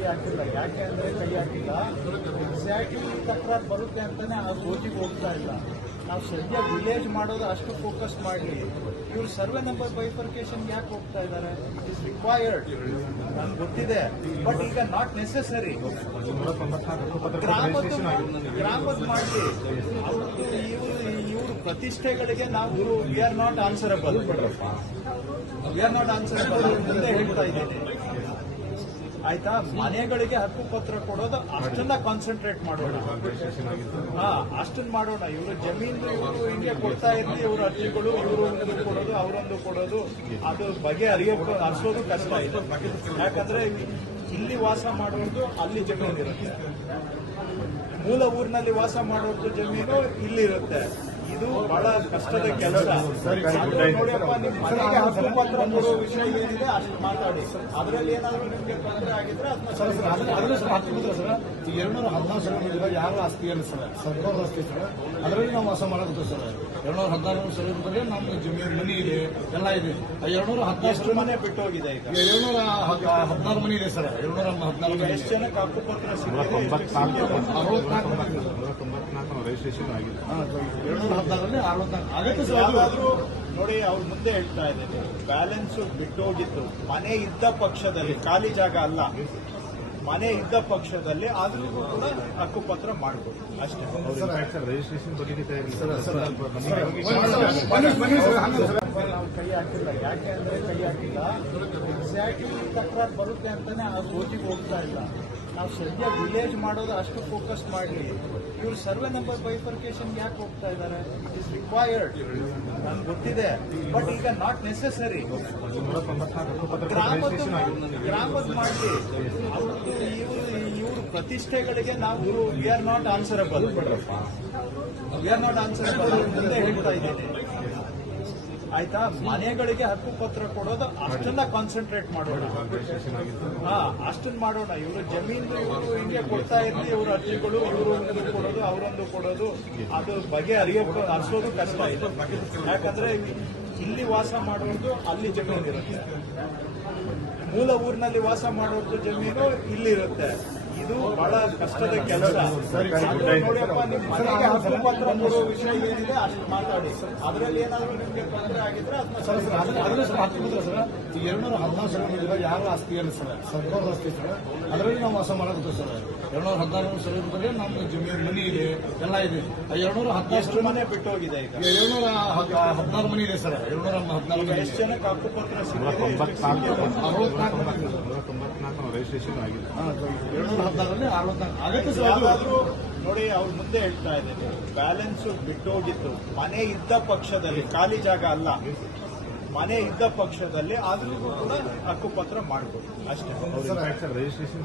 ಕೈ ಹಾಕಿಲ್ಲ ಯಾಕೆ ಅಂದ್ರೆ ಕೈ ಹಾಕಿಲ್ಲ ಎಕ್ಸಾಕ್ಟ್ಲಿ ತಕರಾರು ಬರುತ್ತೆ ಅಂತಾನೆ ಆ ಕೋಚಿಗೆ ಹೋಗ್ತಾ ಇಲ್ಲ. ನಾವು ಸದ್ಯ ವಿಲೇಜ್ ಮಾಡೋದು ಅಷ್ಟು ಫೋಕಸ್ ಮಾಡಲಿ. ಇವ್ರು ಸರ್ವೆ ನಂಬರ್ ಬೈಫರ್ಕೇಶನ್ ಯಾಕೆ ಹೋಗ್ತಾ ಇದ್ದಾರೆ ಇಟ್ ಇಸ್ ರಿಕ್ವೈರ್ಡ್ ನನ್ಗೆ ಗೊತ್ತಿದೆ. ಬಟ್ ಈಗ ನಾಟ್ ನೆಸೆಸರಿ ಗ್ರಾಮದ ಮಾಡಲಿ. ಅವ್ರದ್ದು ಇವರು ಇವರು ಪ್ರತಿಷ್ಠೆಗಳಿಗೆ ನಾವು we are not answerable we are not answerable ಮುಂದೆ ಹೇಳ್ತಾ ಇದ್ದೇನೆ. ಆಯ್ತಾ? ಮನೆಗಳಿಗೆ ಹಕ್ಕು ಪತ್ರ ಕೊಡೋದು ಅಷ್ಟನ್ನ ಕಾನ್ಸಂಟ್ರೇಟ್ ಮಾಡೋಣ. ಹಾ ಅಷ್ಟನ್ನ ಮಾಡೋಣ. ಇವರು ಜಮೀನು ಇವರು ಹಿಂಗೆ ಕೊಡ್ತಾ ಇರ್ಲಿ, ಇವರು ಅರ್ಜಿಗಳು, ಇವರು ಒಂದು ಕೊಡೋದು, ಅವರೊಂದು ಕೊಡೋದು. ಅದು ಬಗೆ ಅರಿಯ ಅರ್ಸೋದು ಕಷ್ಟ ಇದೆ. ಯಾಕಂದ್ರೆ ಇಲ್ಲಿ ವಾಸ ಮಾಡೋದು ಅಲ್ಲಿ ಜಮೀನು ಇರುತ್ತೆ ಮೂಲ ಊರಿನಲ್ಲಿ ವಾಸ ಮಾಡೋದು ಜಮೀನು ಇಲ್ಲಿರುತ್ತೆ ಇದು ಬಹಳ ಕಷ್ಟದ ಕೆಲಸ. ನೋಡಿಯಪ್ಪ ನಿಮ್ ಮನೆಗೆ ಹಕ್ಕು ಪತ್ರ ಕೊಡುವ ವಿಷಯ ಏನಿದೆ ಅಷ್ಟು ಮಾತಾಡಿ. ಅದರಲ್ಲಿ ಏನಾದರೂ ನಿಮಗೆ ತೊಂದರೆ ಆಗಿದ್ರೆ ಅದನ್ನ ಸರ್ ಸರ್ ಅದನ್ನ ಅದ್ರ ಸರ್ ಹತ್ತಿರ ಸರ್. ಈಗ ಎರಡ್ನೂರ ಹದಿನಾರು ಸಾವಿರ ಇದ್ರೆ ಯಾರ ಆಸ್ತಿ ಅಲ್ಲ ಸರ್ ಸರ್ಕಾರದ ಆಸ್ತಿ ಸರ್. ಅದರಲ್ಲಿ ನಾವು ವಾಸ ಮಾಡಬೇಕು ಸರ್. ಎರಡ್ನೂರ ಹದಿನಾರು ಸಾವಿರ ಇದ್ರೆ ನಮ್ಮ ಜಮೀನು ಮನಿ ಇದೆ ಎಲ್ಲ ಇದೆ. ಎರಡು ನೂರ ಹದಿನಾರು ಮನೆ ಬಿಟ್ಟೋಗಿದೆ ಈಗ? ಏಳ್ನೂರ ಹದಿನಾರು ಮನಿ ಇದೆ ಸರ್. ಏಳ್ನೂರ ಹದಿನಾರು ಮನೆ ಎಷ್ಟು ಜನಕ್ಕೆ ಹಕ್ಕು ಪತ್ರ ಸಿಗುತ್ತೆ ಅರವತ್ನಾಲ್ಕು ರಿಜಿಸ್ಟ್ರೇಷನ್ ಆಗಿದೆ. ಹದಿನಾರಲ್ಲಿ ಅರವತ್ನಾಲ್ಕು ಆಗತ್ತೆ ನೋಡಿ ಅವ್ರ ಮುಂದೆ ಹೇಳ್ತಾ ಇದ್ದೀನಿ ಬ್ಯಾಲೆನ್ಸ್ ಬಿಟ್ಟೋಗಿತ್ತು. ಮನೆ ಇದ್ದ ಪಕ್ಷದಲ್ಲಿ ಖಾಲಿ ಜಾಗ ಅಲ್ಲ. ಮನೆ ಇದ್ದ ಪಕ್ಷದಲ್ಲಿ ಆದ್ರೂ ಕೂಡ ಹಕ್ಕುಪತ್ರ ಮಾಡಬಹುದು ಅಷ್ಟೇ. ರಿಜಿಸ್ಟ್ರೇಷನ್ ನಾವು ಕೈ ಹಾಕಿಲ್ಲ. ಯಾಕೆ ಅಂದ್ರೆ ಕೈ ಹಾಕಿಲ್ಲ? ಎಕ್ಸಾಕ್ಟ್ಲಿ ತಕರಾರು ಬರುತ್ತೆ ಅಂತಾನೆ ಆ ಸೋಚಿಗೆ ಹೋಗ್ತಾ ಇಲ್ಲ. ನಾವು ಸದ್ಯ ವಿಲೇಜ್ ಮಾಡೋದು ಅಷ್ಟು ಫೋಕಸ್ ಮಾಡಲಿ ಇವ್ರು ಸರ್ವೆ ನಂಬರ್ ಬೈಫರ್ಕೇಶನ್ ಯಾಕೆ ಹೋಗ್ತಾ ಇದ್ದಾರೆ? ಇಟ್ ಇಸ್ ರಿಕ್ವೈರ್ಡ್ ನನ್ಗೆ ಗೊತ್ತಿದೆ. ಬಟ್ ಈಗ ನಾಟ್ ನೆಸೆಸರಿ ಗ್ರಾಮದ ಮಾಡಲಿ. ಅವ್ರದ್ದು ಇವರು ಇವರು ಪ್ರತಿಷ್ಠೆಗಳಿಗೆ ನಾವು we are not answerable we are not answerable ಮುಂದೆ ಹೇಳ್ತಾ ಇದ್ದೇನೆ. ಆಯ್ತಾ? ಮನೆಗಳಿಗೆ ಹಕ್ಕು ಪತ್ರ ಕೊಡೋದು ಅಷ್ಟನ್ನ ಕಾನ್ಸಂಟ್ರೇಟ್ ಮಾಡೋಣ. ಹಾ ಅಷ್ಟನ್ನ ಮಾಡೋಣ. ಇವರು ಜಮೀನು ಇವರು ಹಿಂಗೆ ಕೊಡ್ತಾ ಇರಲಿ, ಇವ್ರ ಅರ್ಜಿಗಳು ಇವರು ಒಂದು ಕೊಡೋದು, ಅವರೊಂದು ಕೊಡೋದು. ಅದು ಬಗೆ ಅರಿಯ ಅರ್ಸೋದು ಕಷ್ಟ ಇದೆ. ಯಾಕಂದ್ರೆ ಇಲ್ಲಿ ವಾಸ ಮಾಡೋದು ಅಲ್ಲಿ ಜಮೀನು ಇರುತ್ತೆ ಮೂಲ ಊರಿನಲ್ಲಿ ವಾಸ ಮಾಡೋದು ಜಮೀನು ಇಲ್ಲಿರುತ್ತೆ. ಇದು ಬಹಳ ಕಷ್ಟದ ಕೆಲಸ ನೋಡಿಯಪ್ಪ ನಿಮ್ ಮನೆಗೆ ಹಕ್ಕು ಪತ್ರ ಕೊಡುವ ವಿಷಯ ಏನಿದೆ ಅಷ್ಟು ಮಾತಾಡಿ ಅದರಲ್ಲಿ ಏನಾದರೂ ನಿಮಗೆ ತೊಂದರೆ ಆಗಿದ್ರೆ ಅದನ್ನ ಸರ್ ಅದ್ರ ಸರ್ ಸರ್ ಎರಡ್ನೂರ ಹದಿನಾರು ಸರ್ ಇದ್ರೆ ಯಾರು ಆಸ್ತಿ ಏನು ಸರ್ ಸರ್ಕಾರದ ಆಸ್ತಿ ಸರ್ ಅದರಲ್ಲಿ ನಾವು ವಾಸ ಮಾಡಬೇಕು ಸರ್ ಎರಡ್ನೂರ ಹದಿನಾರು ಸರ್ ಇದ್ರೆ ನಮ್ಮ ಜಮೀನು ಮನಿ ಇದೆ ಎಲ್ಲ ಇದೆ ಎರಡ್ನೂರ ಹದಿನಾರು ಮನೆ ಮನೆ ಬಿಟ್ಟೋಗಿದೆ ಈಗ ಏಳ್ನೂರ ಹದಿನಾರು ಮನಿ ಇದೆ ಸರ್ ಎರಡ್ನೂರ ಹದಿನಾರು ಎಷ್ಟು ಜನಕ್ಕೆ ಹಕ್ಕು ಪತ್ರ ಸಿಗುತ್ತೆ ಅರವತ್ನಾಲ್ಕು ರಿಜಿಸ್ಟ್ರೇಷನ್ ಆಗಿದೆ ಅರವತ್ನಾಲ್ಕು ಆಗತ್ತೆ ನೋಡಿ ಅವ್ರ ಮುಂದೆ ಹೇಳ್ತಾ ಇದ್ದೀನಿ ಬ್ಯಾಲೆನ್ಸ್ ಬಿಟ್ಟೋಗಿತ್ತು. ಮನೆ ಇದ್ದ ಪಕ್ಷದಲ್ಲಿ ಖಾಲಿ ಜಾಗ ಅಲ್ಲ. ಮನೆ ಇದ್ದ ಪಕ್ಷದಲ್ಲಿ ಆದ್ರೂ ಕೂಡ ಹಕ್ಕುಪತ್ರ ಮಾಡಬಹುದು ಅಷ್ಟೇ. ರಿಜಿಸ್ಟ್ರೇಷನ್